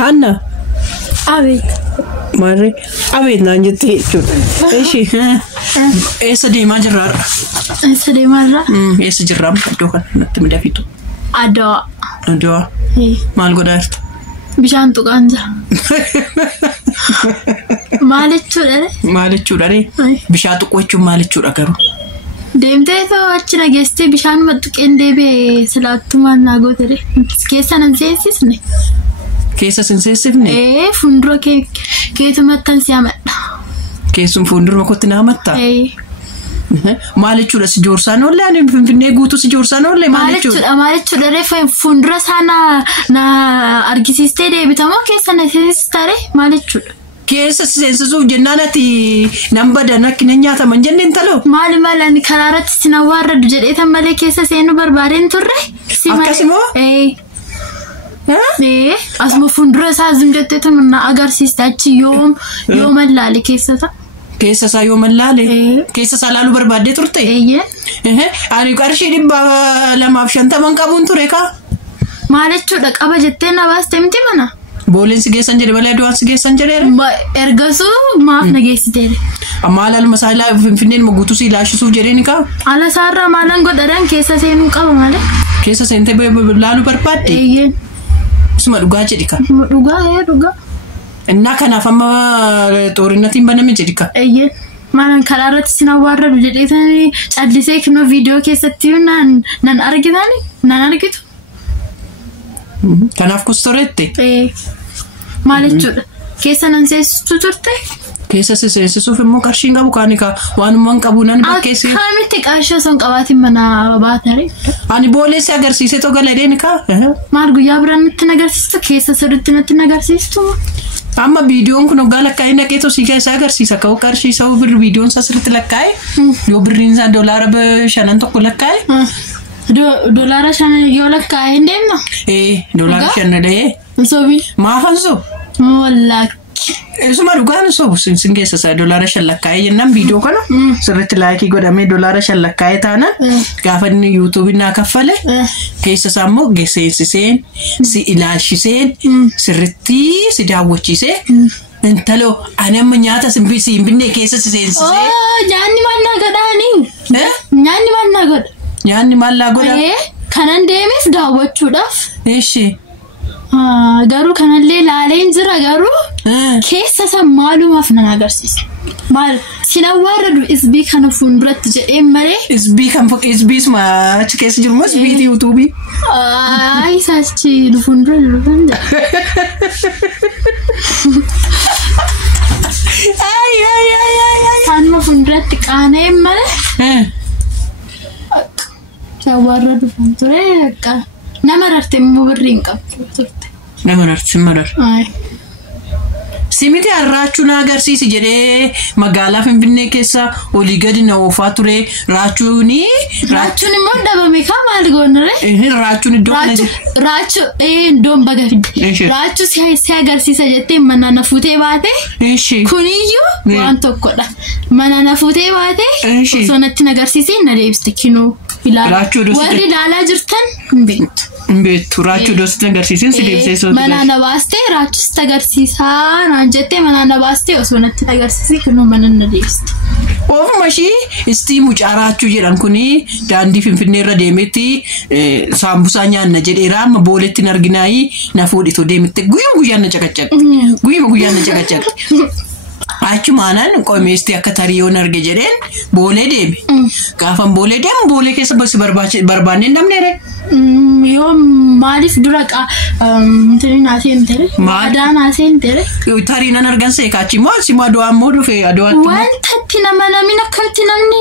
Hanna. Abi. Mare. Abi nanjiti. Eshi. Esa di majrar. Esa di majrar. Esa jirram dokan natti midafitu. Ado. Mal godart. Bishaan tuqaanja. Maalichuudha bishaan tuqachuun maalichuudha garuu. Deemtee achi nageessitee bishaan maxxuqeen deebi'ee silaattumaan naagootere. Keessa nan seensisne. Keessa sinseessifne? Fuuldura keetumatti si amadha. Keessum fuuldura makotti na amatta? Maalichuudha si joorsaan oolle ani finfinnee guutuu si joorsaan oolle maalichuudha reeffa fuuldura isaa na argisiistee deebitamoo keessa na seensistare maalichuudha. Keessa seensisuuf jennaan ati nan badan akkina nyaataman jenneen taloo. Maali ani karaa irratti si na waarradu jedheetan malee keessa seenuu barbaadeen turre. Akkasimoo? Asuma fuuldura isaa zum jetteetu na agarsiiste achi yoo mallaale keessata. Keessa isaa yoo mallaale? Keessa isaa laaluu barbaadee turte? Ani qarshii 250 qabuun ture kaa? Maalichuudha qaba jettee na baaste miti mana? Booleen si geessan jedhe malee aduwaan si geessan jedheera? Ergasuu maaf na geessiteere. Maal almasaalaa finfinneen guutuu si laashisuuf jedheeni kaa? Ala isaarraa maalan godhadhaan keessa seenuu qaba malee? Keessa seentee laaluu barbaadde? Isuma dhugaa jedhi kaa? Dhugaa. Innaa kanaaf amma xoorinnatiin baname jedhi kaa? Maalan karaa irratti si na waarradu jedheetanii callisee kinoo viidiyoo keessatti nan argitu. Kanaaf kustoreette? Maalichuudha? Keessa nan seensistuu turte? Keessa si seensisuuf immoo qarshiin qabu kaanikaa waanumaan qabu nan bakkeessi. Akkamitti qarshii osoo hin qabaatiin mana baatare? Ani boolee si agarsiisee too galadeen kaa? Maal guyyaa biraan natti nagarsiistu? Keessa sirriitti natti nagarsiistu? Amma viidiyoon kun hoggaa lakkaa'ee naqee tosii keessa agarsiisa ka'u qarshii isaa viidiyoon isaa sirriitti lakkaa'e yoo birriin isaa $5 tokko lakkaa'e. Dolara 5 yoo lakkaa'e hin deemna? Dolara 5 dhahee. Sobi. Maafan so? Wallaahi. Isuma dhugaan so sin keessa isaa $5 lakkaa'e jennaan viidiyoo kana sirriitti laayikii godhamee $5 lakkaa'e taanaan gaafa inni yuutuubii naa kaffale keessa isaa immoo seensiseen si ilaalchiseen sirriitti si daawwachiisee. Intaloo ani amma nyaata hin binne keessa si seensisee. Nyaanni maal naa godhaanii? Nyaanni maal naa godha? Nyaanni maal naa godha? Kanan deemeef daawwachuudhaaf. Eeshi. Garuu kanallee laaleen jira garuu keessa isaa maalumaaf nan agarsiisa. Maal sina waarradu isbii kana fuulduratti jedheen malee. Isbii suma achi keessa jiru moo isbiiti yuutuubii? Isaachi fuuldura jiru kan jedhu. Saanuma fuulduratti qaana'een malee. Waarradu ture akka nama rarte immoo birrii hin qabdu turte. Nama rarte marar. Simiti arraachuu na agarsiisi jedhee magaalaa Finfinnee keessa olii gadi na oofaa ture raachuun immoo dhabame kaa maal goonre? Raachuun iddoo kana jira. Raachuu iddoon baga fidde. Raachuu si agarsiisa jettee mana na fuutee baate. Kuniyyuu waan tokkodha. Mana na fuutee baate osoo natti na agarsiisee na deebiste kinoo. Warri ilaalaa jirtan hin beektu. Beektu raachuu doositi agarsiisin si deebisee soo mana na baastee raachuusti agarsiisaa naan jettee mana na baastee osoo natti agarsiisee kunoo mana na deebiste. Ofuma ishii istii mucaa raachuu jedhan kuni daandii Finfinnee irra deemetti saambusaa nyaanna jedheera amma booletti hin arginaayi na fuudhitu deemette guyyaan na caqacaqti. Achumaanaan qomeesti akka tariyoon arge jedheen boolee deeme. Gaafan boolee deemu boolee keessa si barbaanneen namneere. Yoo maaliif dura mutanii naasee hin tere? Maadaa naasee hin tere? Tariinan argan seekaachi moo si maaduu ammoo dhufe aduwaatti? Wanta itti nama namin akkamitti namni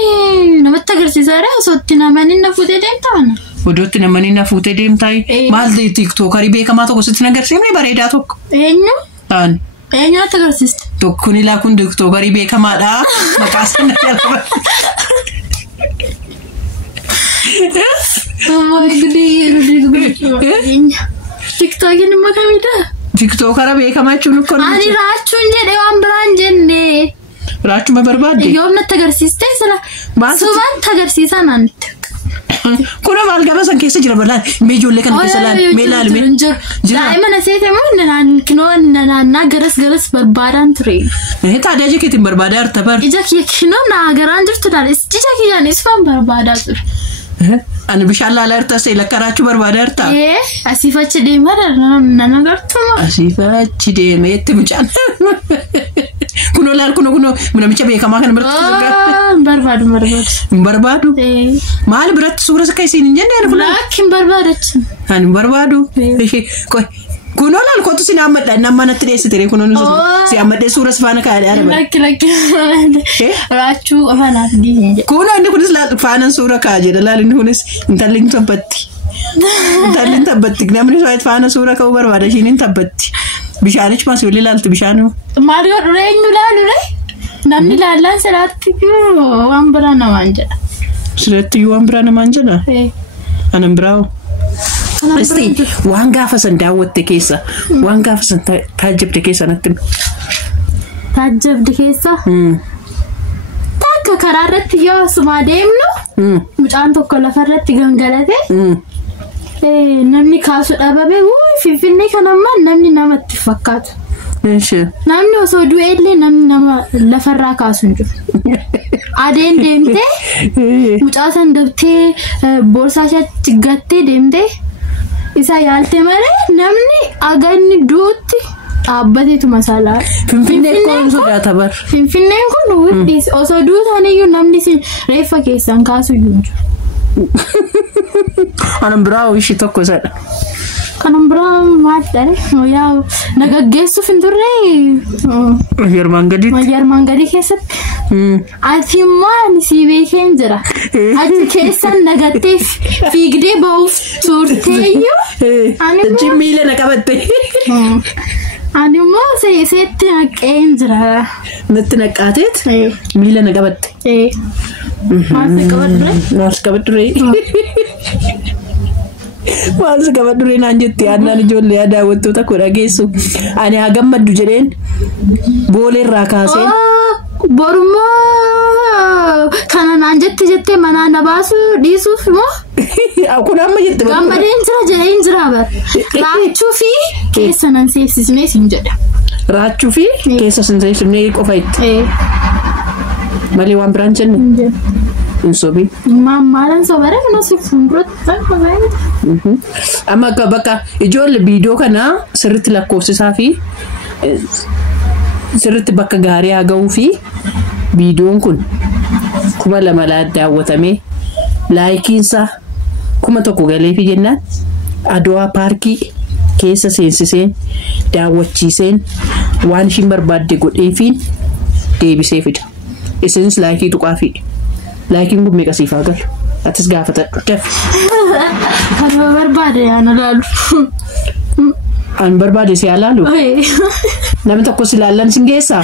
namatti agarsiisaare osoo itti namani na fuutee deemta mana? Odootti namani na fuutee deemtaayi? Maal tiktookarii beekamaa tokko sitti nagarsiifne bareedaa tokko? Eenyu? Taani. Eenyutti agarsiiste? Tokkoon ilaa kun tiktookarii beekamaadha. Maqaa sana jalaba. TikTokin immoo kamidha? TikTokara beekamaa jechuun kun. Ani raachuun jedhee waan biraan jenne. Raachuma barbaadde? Yoom natti agarsiiste sila? Sumaan agarsiisaa naannitti. Kuna maal gaba san keessa jira balaan mee ijoollee kana keessa laal mee laal mee daa'ima na seete moo naan kinoo naannaa garas barbaadaan ture. Taadhaa ija keetiin barbaadaa jirta bar. Ija kinoo naa garaan jirtu daal ija kiyyaan isfaan barbaadaa ture. Ani bishaan laalaa jirta seela karaachuu barbaadaa jirta. Asii fachi deemaa nana gartuma. Asii fachi deemee itti mucaan. Kunoo laal kunoo namicha beekamaa kana biratti barbaadu. Maal biratti suura akka isiin hin jenne ani fulaa. Laakiin barbaadachi. Ani barbaadu. Kunoo laal kootu si naammadha nama natti dheessite kunoo si ammadhee suura si faana kaa'ee dha. Lakki. Raachuu afaan diinee. Kunoo inni kunis laal faana suura kaa'ee jedha laal inni kunis intalli hin tabbatti. Intalli hin tabbatti namni faana suura ka'uu barbaada ishiin hin tabbatti. Bishaanichi maas yoo ilaaltu bishaan. Maal yoo dhureenyu laalure namni laallaan siraatti waan biraa namaan jedha. Siraatti waan biraa namaan jedha. Anan biraa'u. Isti waan gaafa san daawwatte keessa waan gaafa san taajjabde keessa natti. Taajjabde keessa. Takka karaa irratti yoo sumaa deemnu mucaan tokko lafarratti gangalate. Namni kaasu dhabame Finfinnee kanammaa namni namatti fakkaatu. Namni osoo du'e illee namni nama lafarraa kaasu hin jiru. Adeen deemtee mucaa san dabtee boorsaa isheetti gattee deemtee isa yaalte malee namni aganni duutti dhaabbateetu masaalaa. Finfinneen kun wuddis osoo duutaniyyuu namni reeffa keessan kaasu iyyuu hin jiru. Anan biraa ishii tokko isadha. Kanan biraa maal ta'e yaa nagaggeessuuf hin turre. Mayyarmaan gadii keessatti. Ati immoo si beekeen jira. Ati keessan nagattee fiigdee ba'uuf turteeyyuu. Achi miila na qabatte. Ani immoo seetti naqeen jira. Natti naqqaateet miila na qabatte. Maal qabaduree? Maal qabaduree naan jetti aannaan ijoollee daawwattoota koo dhageessu. Ani haa gammaddu jedheen booleerraa kaaseen. Borumoo kana naan jettee manaa na baasuu dhiisuuf moo? Kun amma jette. Gammadeen jira jedheen jira bar. Raachuu fi keessa nan seensisnee siin jedha. Raachuu fi keessa sin seensisnee qofa itti. Malee waan biraan jenne. Insobi. Maalaan sobare kana si fuulduratti. Amma bakka ijoollee viidiyoo kana sirriitti lakkoofsisaa fi sirriitti bakka gaarii haa ga'uu fi viidiyoon kun 2,000 daawwatamee laayikiinsa 1,000 galee fi jennaan Adwaa paarkii keessa seensiseen daawwachiiseen waan ishiin barbaadde godhee fi deebisee fida. Isinis laayikii tuqaa fi laakiin kun meeqa siifaa galu? Atis gaafatadhu daf. Kan barbaade yaa laalu. An barbaade si yaa laalu? Namni tokko si laallan sin geessaa?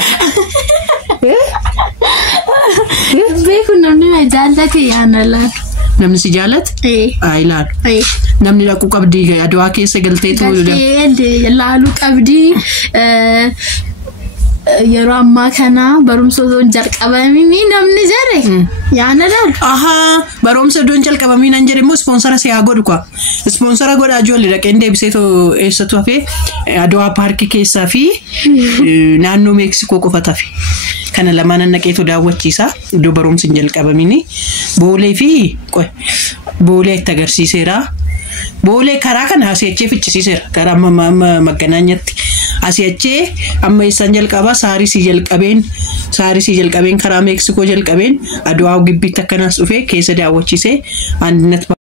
Beeku namni na jaallate yaa laalu. Namni si jaallate? Haa ilaalu. Namni dhaquu qabdii Adwaa keessa galtee ta'uu danda'a. Laaluu qabdii. Yeroo ammaa kana barumsa odoon jalqabamini namni jare yaana laalu. Barumsa odoon jalqabamini nan jare immoo ispoonsara si haa godhu kwa. Ispoonsara godhaa ijoollee dhaqeen deebisee eessatu hafee Adwaa paarkii keessaa fi naannoo Meeksikoo qofa tafe. Kana lamaan naqeetu daawwachiisa iddoo barumsi hin jalqabamini. Boolee fi boolee itti agarsiiseera. Boolee karaa kana asi'achee fichisiiseera karaa Magganaanyatti. Asi'achee amma isaan jalqabaa saarisii jalqabeen karaa Meeksikoo jalqabeen Adwaa gibbiitti akkanas dhufee keessa daawwachiisee